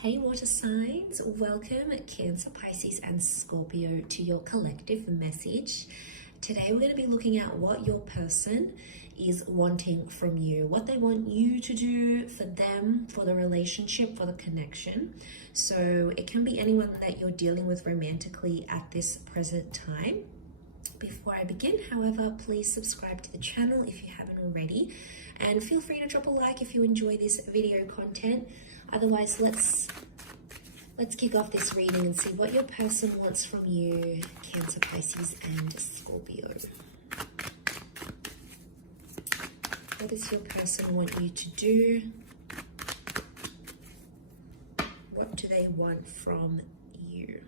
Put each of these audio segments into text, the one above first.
Hey water signs, welcome Cancer, Pisces and Scorpio to your collective message. Today we're going to be looking at what your person is wanting from you, what they want you to do for them, for the relationship, for the connection. So it can be anyone that you're dealing with romantically at this present time. Before I begin, however, please subscribe to the channel if you haven't already, and feel free to drop a like if you enjoy this video content. Otherwise, let's kick off this reading and see what your person wants from you, Cancer, Pisces and Scorpio. What does your person want you to do? What do they want from you?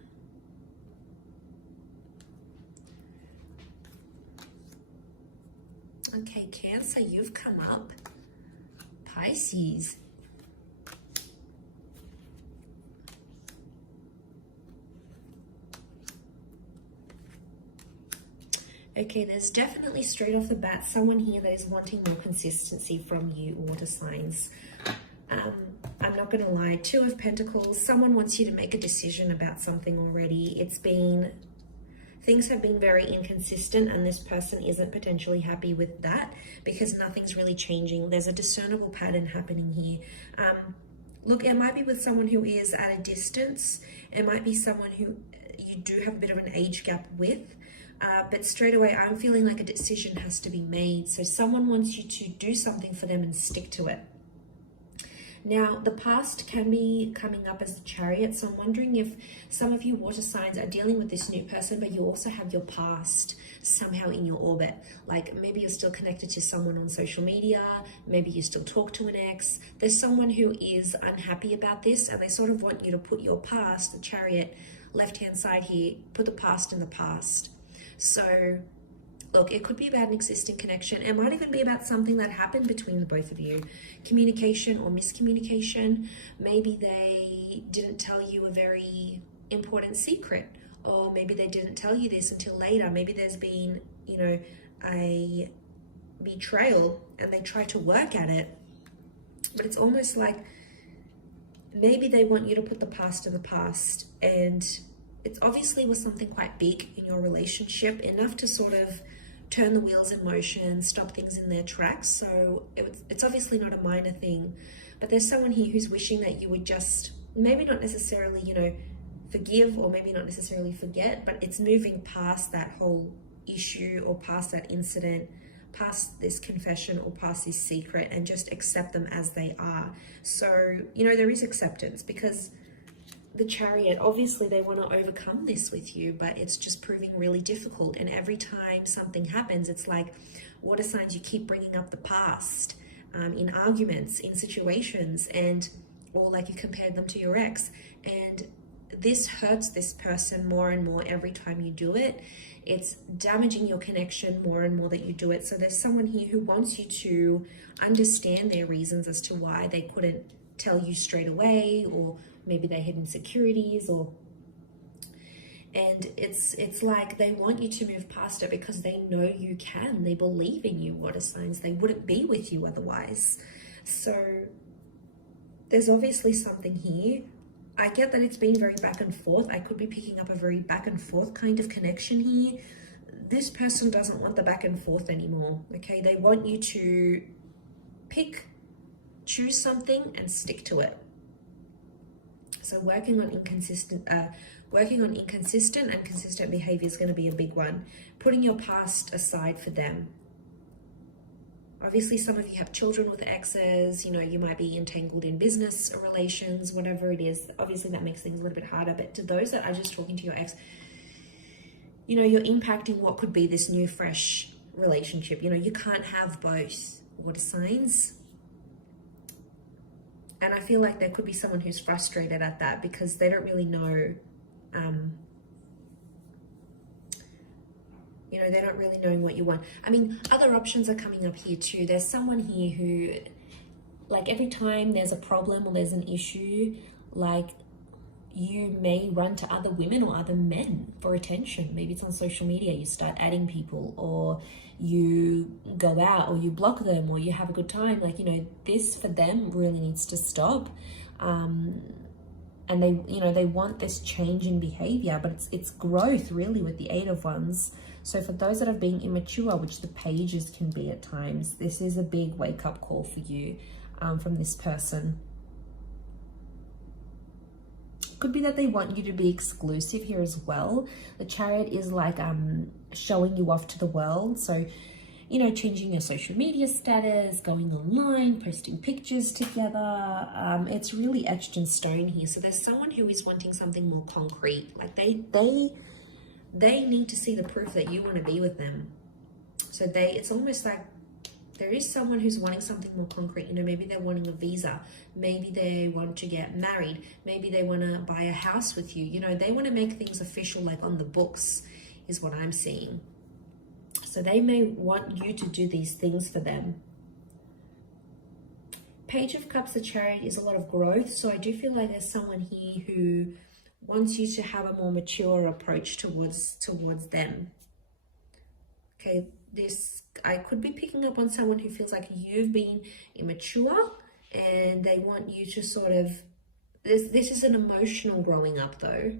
Okay, Cancer, you've come up. Pisces. Okay, there's definitely straight off the bat someone here that is wanting more consistency from you, water signs. I'm not going to lie, Two of Pentacles, someone wants you to make a decision about something already. Things have been very inconsistent and this person isn't potentially happy with that because nothing's really changing. There's a discernible pattern happening here. Look, it might be with someone who is at a distance. It might be someone who you do have a bit of an age gap with. But straight away, I'm feeling like a decision has to be made. So someone wants you to do something for them and stick to it. Now, the past can be coming up as the Chariot. So I'm wondering if some of you water signs are dealing with this new person, but you also have your past somehow in your orbit. Like maybe you're still connected to someone on social media. Maybe you still talk to an ex. There's someone who is unhappy about this and they sort of want you to put your past, the Chariot, left-hand side here, put the past in the past. So, look, it could be about an existing connection. It might even be about something that happened between the both of you. Communication or miscommunication. Maybe they didn't tell you a very important secret. Or maybe they didn't tell you this until later. Maybe there's been, a betrayal and they try to work at it. But it's almost like maybe they want you to put the past in the past, and it's obviously was something quite big in your relationship, enough to sort of turn the wheels in motion, stop things in their tracks. So it's obviously not a minor thing, but there's someone here who's wishing that you would just maybe not necessarily, forgive or maybe not necessarily forget, but it's moving past that whole issue or past that incident, past this confession or past this secret, and just accept them as they are. So, there is acceptance because the Chariot, obviously they want to overcome this with you, but it's just proving really difficult. And every time something happens, it's like water signs, you keep bringing up the past in arguments, in situations, or like you compared them to your ex. And this hurts this person more and more every time you do it. It's damaging your connection more and more that you do it. So there's someone here who wants you to understand their reasons as to why they couldn't tell you straight away, or maybe they had insecurities, and it's like they want you to move past it because they know you can. They believe in you, water signs. They wouldn't be with you otherwise. So there's obviously something here. I get that it's been very back and forth. I could be picking up a very back and forth kind of connection here. This person doesn't want the back and forth anymore, okay? They want you to choose something and stick to it. So working on inconsistent and consistent behavior is going to be a big one. Putting your past aside for them. Obviously, some of you have children with exes. You might be entangled in business relations, whatever it is. Obviously, that makes things a little bit harder. But to those that are just talking to your ex, you're impacting what could be this new, fresh relationship. You can't have both, water signs. And I feel like there could be someone who's frustrated at that because they don't really know, they don't really know what you want. I mean, other options are coming up here too. There's someone here who, like every time there's a problem or there's an issue, like you may run to other women or other men for attention. Maybe it's on social media, you start adding people, or you go out, or you block them, or you have a good time. Like, this for them really needs to stop. and they, you know, they want this change in behavior, but it's growth really with the 8 of Wands. So for those that are being immature, which the pages can be at times, this is a big wake-up call for you from this person. Could be that they want you to be exclusive here as well. The Chariot is like showing you off to the world. So, you know, changing your social media status, going online, posting pictures together. It's really etched in stone here. So there's someone who is wanting something more concrete. Like they need to see the proof that you want to be with them. So it's almost like there is someone who's wanting something more concrete. You know, maybe they're wanting a visa. Maybe they want to get married. Maybe they want to buy a house with you. You know, they want to make things official, like on the books, is what I'm seeing. So they may want you to do these things for them. Page of Cups, the Chariot, is a lot of growth. So I do feel like there's someone here who wants you to have a more mature approach towards them. Okay, I could be picking up on someone who feels like you've been immature and they want you to sort of, this is an emotional growing up though.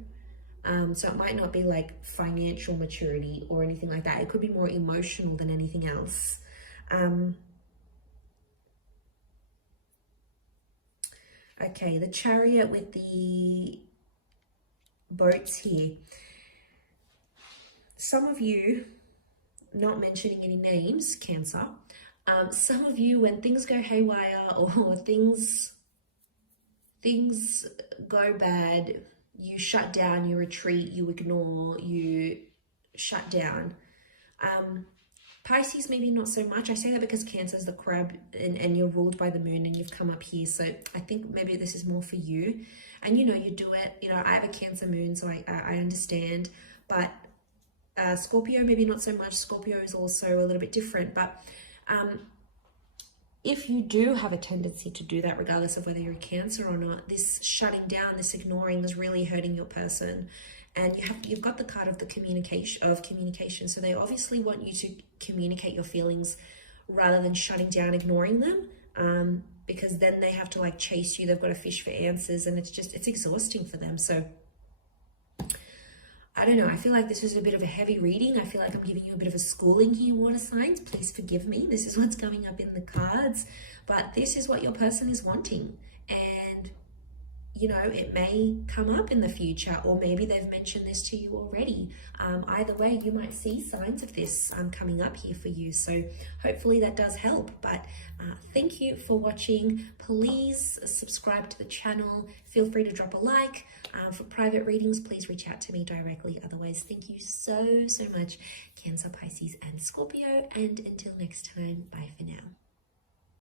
So it might not be like financial maturity or anything like that. It could be more emotional than anything else. Okay, the Chariot with the boats here. Some of you, not mentioning any names, Cancer, some of you, when things go haywire or things go bad, you shut down, you retreat, you ignore, you shut down. Pisces, maybe not so much. I say that because Cancer is the crab and you're ruled by the moon and you've come up here. So I think maybe this is more for you. And, you know, you do it. You know, I have a Cancer moon, so I understand. But Scorpio, maybe not so much. Scorpio is also a little bit different. But if you do have a tendency to do that, regardless of whether you're a Cancer or not, this shutting down, this ignoring is really hurting your person. And you've got the card of the communication. So they obviously want you to communicate your feelings rather than shutting down, ignoring them. Because then they have to like chase you. They've got to fish for answers, and it's exhausting for them. So I don't know. I feel like this was a bit of a heavy reading. I feel like I'm giving you a bit of a schooling here, water signs. Please forgive me. This is what's coming up in the cards. But this is what your person is wanting. And, you know, it may come up in the future, or maybe they've mentioned this to you already. Either way, you might see signs of this coming up here for you. So hopefully that does help. But thank you for watching. Please subscribe to the channel. Feel free to drop a like. For private readings, please reach out to me directly. Otherwise, thank you so much, Cancer, Pisces, and Scorpio. And until next time, bye for now.